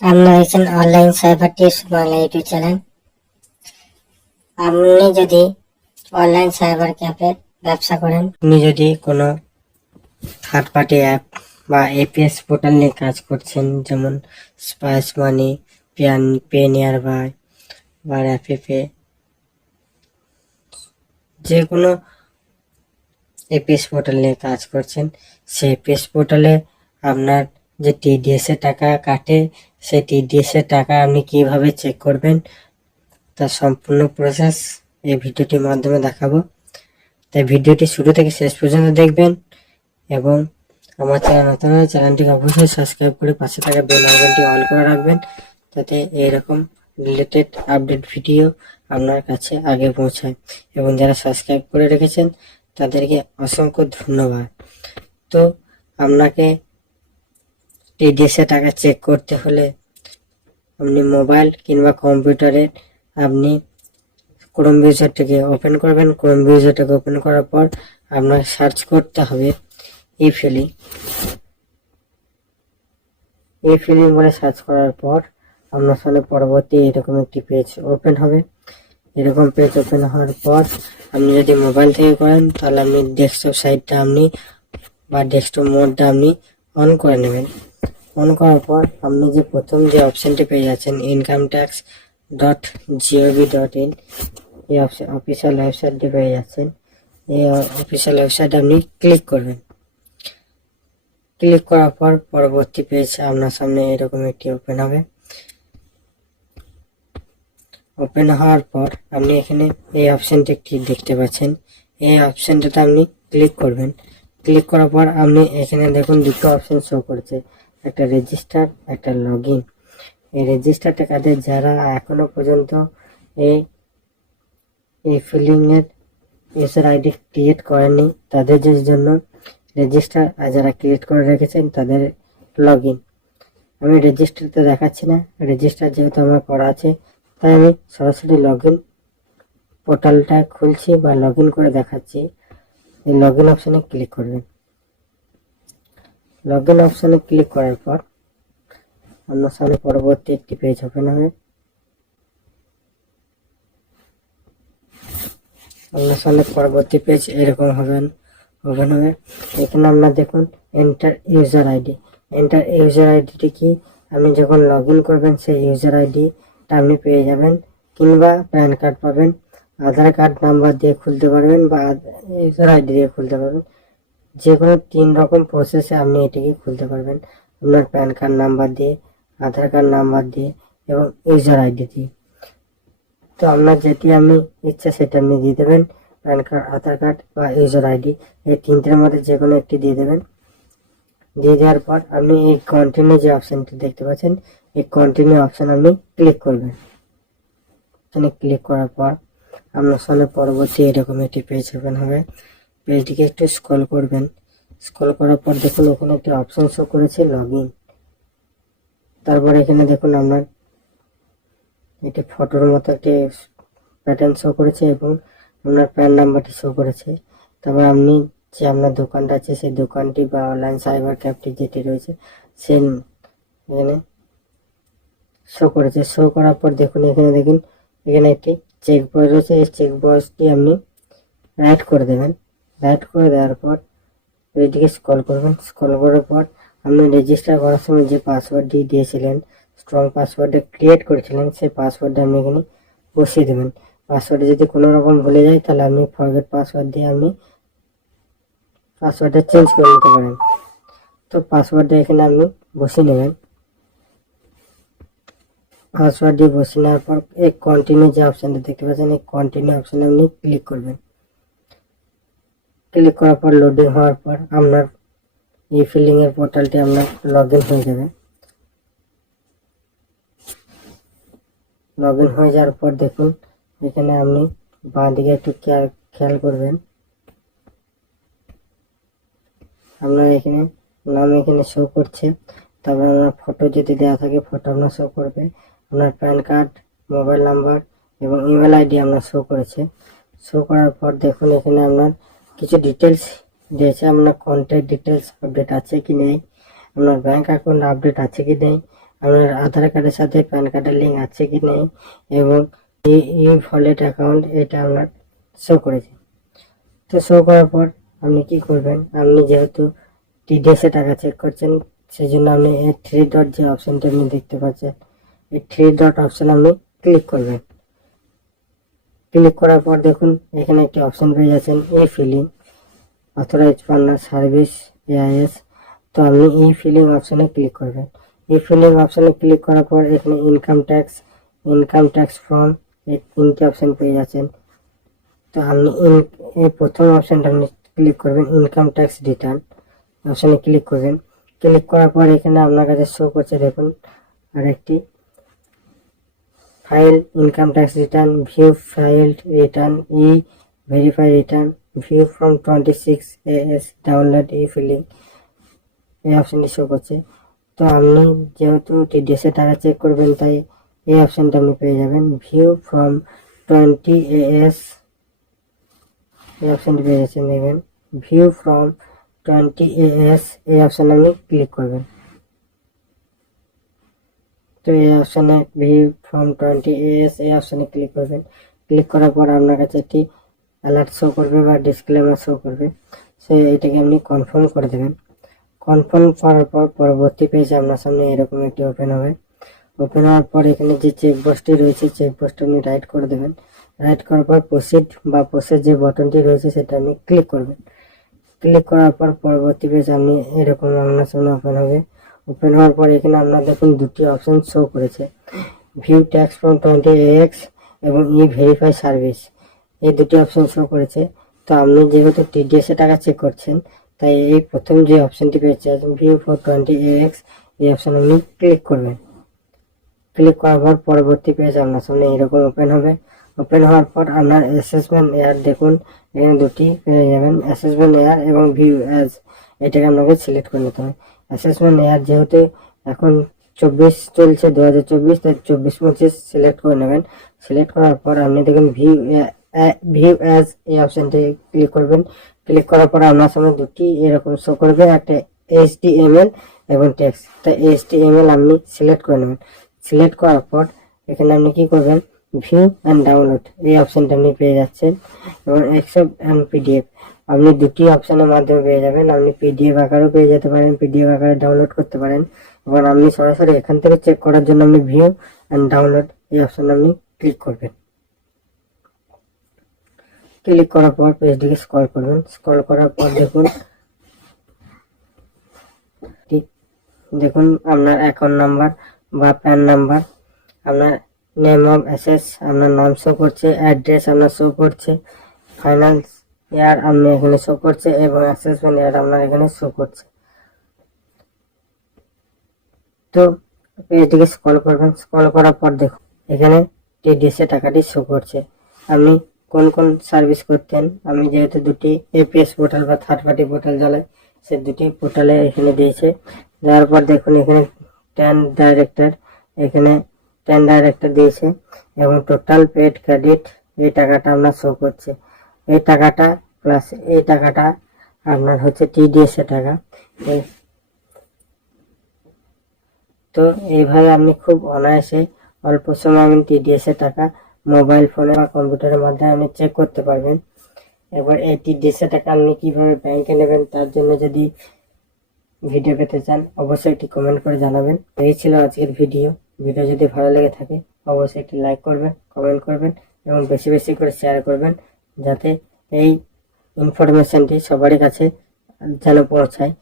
আপনারা দেখছেন online cyber tips Bangla YouTube channel. আপনি যদি অনলাইন সাইবার ক্যাফে ব্যবসা করেন, আপনি যদি কোনো থার্ড পার্টি অ্যাপ বা এপিএস পোর্টাল নিয়ে কাজ করছেন, যেমন স্পাইস মানি পিয়ান পে নিয়ার বাই বা র্যাপিপে যে কোনো এপিএস পোর্টাল নিয়ে কাজ করছেন, সেই এপিএস পোর্টালে আপনার যে টিডিএস এর টাকা কাটে সেই টিডিএস এর টাকা আপনি কীভাবে চেক করবেন, তার সম্পূর্ণ প্রসেস এই ভিডিওটির মাধ্যমে দেখাবো। তাই ভিডিওটি শুরু থেকে শেষ পর্যন্ত দেখবেন এবং আমার চ্যানেল নতুন চ্যানেলটিকে অবশ্যই সাবস্ক্রাইব করে পাশে থাকা বেল আইকনটি অল করে রাখবেন, যাতে এরকম রিলেটেড আপডেট ভিডিও আপনার কাছে আগে পৌঁছায়। এবং যারা সাবস্ক্রাইব করে রেখেছেন, তাদেরকে অসংখ্য ধন্যবাদ। তো আপনাকে টিডিএস এ টাকা চেক করতে হলে আপনি মোবাইল কিংবা কম্পিউটারে আপনি ক্রোম ব্রাউজারটাকে ওপেন করবেন। ক্রোম ব্রাউজারটাকে ওপেন করার পর আপনাকে সার্চ করতে হবে ই ফিলিং ই ফিলিং বলে সার্চ করার পর আপনার সামনে পরবর্তী এরকম একটি পেজ ওপেন হবে। এরকম পেজ ওপেন হওয়ার পর আপনি যদি মোবাইল থেকে করেন, তাহলে আপনি ডেস্কটপ সাইটটা আপনি বা ডেস্কটপ মোডটা আপনি অন করে নেবেন। অন করার পর আপনি যে প্রথম যে অপশনটি পেয়ে যাচ্ছেন income tax dot GOV dot in এই অফিসিয়াল ওয়েবসাইটটি পেয়ে যাচ্ছেন। এই অফিসিয়াল ওয়েবসাইটে আপনি ক্লিক করবেন। ক্লিক করার পর পরবর্তী পেজ আপনার সামনে এরকম একটি ওপেন হবে। ওপেন হওয়ার পর আপনি এখানে এই অপশনটি একটি দেখতে পাচ্ছেন। এই অপশনটাতে আপনি ক্লিক করবেন। ক্লিক করার পর আপনি এখানে দেখুন দুটো অপশন শো করছে। একটা রেজিস্টার একটা লগ ইন এই রেজিস্টারটা কাদের? যারা এখনও পর্যন্ত এই এই ফিলিং এর ইউজার আইডি ক্রিয়েট করেনি, তাদের জন্য রেজিস্টার আর যারা ক্রিয়েট করে রেখেছেন, তাদের লগ ইন আমি রেজিস্টারতে দেখাচ্ছি না। রেজিস্টার যেহেতু আমার করা আছে, তাই আমি সরাসরি লগ ইন পোর্টালটা খুলছি বা লগ ইন করে দেখাচ্ছি। এই লগ ইন অপশানে ক্লিক করবেন। লগ ইন অপশানে ক্লিক করার পর আপনার সামনে পরবর্তী একটি পেজ ওপেন হবে। আপনার সামনে পরবর্তী পেজ এরকম হবেন ওপেন হবে। এখানে আপনার দেখুন enter user ID enter user আইডিটি কি? আপনি যখন লগ করবেন, সেই ইউজার আইডিটা আপনি পেয়ে যাবেন, কিংবা প্যান কার্ড পাবেন। আধার কার্ড নাম্বার দিয়ে খুলতে পারবেন বা ইউজার আইডি দিয়ে খুলতে পারবেন। যে কোনো তিন রকম প্রসেসে আপনি এটিকে খুলতে পারবেন। আপনার প্যান কার্ড নাম্বার দিয়ে, আধার কার্ড নাম্বার দিয়ে এবং ইউজার আইডি দিয়ে। তো আপনার যেটি আপনি ইচ্ছা সেটা আপনি দিয়ে দেবেন। প্যান কার্ড আধার কার্ড বা ইউজার আইডি এই তিনটের মধ্যে যে কোনো একটি দিয়ে দেবেন। দিয়ে দেওয়ার পর আপনি এই কন্টিনিউ যে অপশানটি দেখতে পাচ্ছেন, এই কন্টিনিউ অপশান আপনি ক্লিক করবেন। এখানে ক্লিক করার পর আপনার সামনে পরবর্তী এরকম একটি পেজ ওপেন হবে। পেজটিকে একটু স্ক্রল করবেন। স্ক্রল করার পর দেখুন, ওখানে একটি অপশন শো করেছে লগ ইন তারপর এখানে দেখুন আপনার একটি ফটোর মতো একটি প্যাটার্ন শো করেছে এবং আপনার প্যান নাম্বারটি শো করেছে। তারপর আপনি যে আপনার দোকানটা আছে, সেই দোকানটি বা অনলাইন সাইবার ক্যাবটি যেটি রয়েছে সে এখানে শো করেছে। শো করার পর দেখুন, এখানে দেখুন, এখানে একটি চেক বক্স রয়েছে। এই চেক বক্সটি আপনি রাইট করে দেবেন। রাইট করে দেওয়ার পর এইদিকে স্ক্রল করবেন। স্ক্রল করার পর আপনি রেজিস্টার করার সময় যে পাসওয়ার্ডটি দিয়েছিলেন স্ট্রং পাসওয়ার্ডটা ক্রিয়েট করেছিলেন, সেই পাসওয়ার্ডটা আপনি এখানে বসিয়ে দেবেন। পাসওয়ার্ডে যদি কোনো রকম ভুলে যায়, তাহলে আপনি ফরগেট পাসওয়ার্ড দিয়ে আপনি পাসওয়ার্ডটা চেঞ্জ করে নিতে পারেন। তো পাসওয়ার্ডটা এখানে আপনি বসিয়ে নেবেন। পাসওয়ার্ড দিয়ে বসিয়ে নেওয়ার পর এই কন্টিনিউ যে অপশানটা দেখতে পাচ্ছেন, এই কন্টিনিউ অপশানে আপনি ক্লিক করবেন। ক্লিক করার পর লোডিং হওয়ার পর আপনার এই ফিলিং এর পোর্টালটি আপনার লগ হয়ে যাবে। লগ হয়ে যাওয়ার পর দেখুন, এখানে আপনি বাঁ দিকে একটু খেয়াল করবেন। আপনার এখানে নাম এখানে শো করছে। তারপর আপনার ফটো যদি দেওয়া থাকে ফটো আপনার শো করবে। আপনার প্যান কার্ড মোবাইল নাম্বার এবং ইমেল আইডি আপনার শো করেছে। শো করার পর দেখুন, এখানে আপনার কিছু ডিটেলস দিয়েছে আপনার কন্ট্যাক্ট ডিটেলস আপডেট আছে কি নেই, আপনার ব্যাঙ্ক অ্যাকাউন্ট আপডেট আছে কি নেই, আপনার আধার কার্ডের সাথে প্যান কার্ডের লিঙ্ক আছে কি নেই, এবং ই ভলেট অ্যাকাউন্ট এটা আপনার শো করেছে। তো শো করার পর আপনি কি করবেন, আপনি যেহেতু টিডিএসে টাকা চেক করছেন সেই জন্য আপনি এই থ্রি ডট যে অপশানটা আপনি দেখতে পাচ্ছেন, এই থ্রি ডট অপশান আপনি ক্লিক করবেন। ক্লিক করার পর দেখুন, এখানে একটি অপশন পেয়ে যাচ্ছেন e filing authorize partner service AIS তো আপনি ই ফিলিং অপশনে ক্লিক করবেন। ই ফিলিং অপশনে ক্লিক করার পর এখানে income tax income tax form এই তিনটে অপশন পেয়ে যাচ্ছেন। তো আপনি এই প্রথম অপশানটা আপনি ক্লিক করবেন ইনকাম ট্যাক্স রিটার্ন অপশানে ক্লিক করবেন। ক্লিক করার পর এখানে আপনার কাছে শো করছে, দেখুন, আরেকটি file income tax return view filed return e verify return view form twenty six A S download e filing এই অপশানটি শো করছে। তো আপনি যেহেতু টিডিএসে টাকা চেক করবেন, তাই এই অপশানটা আপনি পেয়ে যাবেন। View form twenty A S এই অপশানটি পেয়ে যাচ্ছেন, দেখবেন। View form twenty A S এই অপশানে আপনি ক্লিক করবেন। তো এই অপশানে ভিউ ফ্রম টোয়েন্টি এস এই অপশানে ক্লিক করবেন ক্লিক করার পর আপনার কাছে একটি অ্যালার্ট শো করবে বা ডিসক্লেমার শো করবে। সে এটাকে আপনি কনফার্ম করে দেবেন। কনফার্ম করার পর পরবর্তী পেজ আপনার সামনে এরকম একটি ওপেন হবে। ওপেন হওয়ার পর এখানে যে চেক বক্সটি রয়েছে চেক বক্সটা আপনি রাইট করে দেবেন। রাইট করার পর প্রসিড বা প্রসেস যে বটনটি রয়েছে, সেটা আপনি ক্লিক করবেন। ক্লিক করার পর পরবর্তী পেজ আপনি এরকম আপনার সামনে ওপেন হবে। ওপেন হওয়ার পর এখানে আপনার দেখুন দুটি অপশন শো করেছে। View tax form twenty six এবং ই ভেরিফাই সার্ভিস এই দুটি অপশন শো করেছে। তো আপনি যেহেতু টিডিএস টাকা চেক করছেন, তাই এই প্রথম যে অপশনটি পেয়েছে ভিউ ফর টোয়েন্টি এক্স এই অপশন আপনি ক্লিক করবেন। ক্লিক করার পর পরবর্তী পেজ আপনার সামনে এরকম ওপেন হবে। ওপেন হওয়ার পর আপনার অ্যাসেসমেন্ট এয়ার দেখুন, এখানে দুটি পেয়ে যাবেন। অ্যাসেসমেন্ট এয়ার এবং ভিউ অ্যাজ এটাকে আপনাকে সিলেক্ট করে নিতে হবে। অ্যাসেসমেন্ট এয়ার যেহেতু এখন চব্বিশ চলছে দু হাজার চব্বিশ, তাই চব্বিশ পঁচিশ সিলেক্ট করে নেবেন। সিলেক্ট করার পর আপনি দেখুন ভিউ ভিউ অ্যাজ এই অপশানটি ক্লিক করবেন। ক্লিক করার পর আপনার সামনে দুটি এরকম শো করবে, একটা এইচটিএমএল এবং টেক্সট তাই এইচটিএমএল আপনি সিলেক্ট করে নেবেন। সিলেক্ট করার পর এখানে আপনি কী করবেন? ভিউ অ্যান্ড ডাউনলোড এই অপশনটা আপনি পেয়ে যাচ্ছেন। এবং অ্যাকসেপ্ট অ্যান্ড পিডিএফ আপনি দুটি অপশনের মাধ্যমে পেয়ে যাবেন। আপনি পিডিএফ আকারেও পেয়ে যেতে পারেন পিডিএফ আকারে ডাউনলোড করতে পারেন। এবং আপনি সরাসরি এখান থেকে চেক করার জন্য আপনি ভিউ অ্যান্ড ডাউনলোড এই অপশন আপনি ক্লিক করবেন। ক্লিক করার পর পেজটিকে স্ক্রল করবেন। স্ক্রল করার পর দেখুন দেখুন আপনার অ্যাকাউন্ট নাম্বার বা প্যান নাম্বার আপনার নেম অফ অ্যাসেস আপনার নাম শো করছে অ্যাড্রেস আপনার শো করছে ফাইন্যান্স ইয়ার আপনি এখানে শো করছে এবং অ্যাসেসমেন্ট ইয়ার আপনার এখানে শো করছে। তো এটিকে স্কল করবেন স্কল করার পর দেখুন, এখানে টিডিএস টাকাটি শো করছে। আপনি কোন কোন সার্ভিস করতেন? আমি যেহেতু দুটি এপিএস পোর্টাল বা থার্ড পার্টি পোর্টাল জ্বালাই সে দুটি পোর্টালে এখানে দিয়েছে। দেওয়ার পর দেখুন, এখানে টেন ডাইরেক্টর এখানে টেন ডাইরেক্টর দিয়েছে এবং টোটাল পেড ক্রেডিট এই টাকাটা আপনার শো করছে। এই টাকাটা প্লাস এই টাকাটা আপনার হচ্ছে টিডিএস এর টাকা। তো এইভাবে আপনি খুব অনায়াসে অল্প সময় আপনি টিডিএস এর টাকা মোবাইল ফোনে বা কম্পিউটারের মাধ্যমে আপনি চেক করতে পারবেন। এবার এই টিডিএস এর টাকা আপনি কীভাবে ব্যাংকে নেবেন তার জন্য যদি ভিডিও পেতে চান, অবশ্যই একটি কমেন্ট করে জানাবেন। এই ছিল আজকের ভিডিও ভিডিও যদি ভালো লেগে থাকে, অবশ্যই একটি লাইক করবেন কমেন্ট করবেন এবং বেশি বেশি করে শেয়ার করবেন। যাতে এই ইনফরমেশনটি সবারই কাছে যেন পৌঁছায়।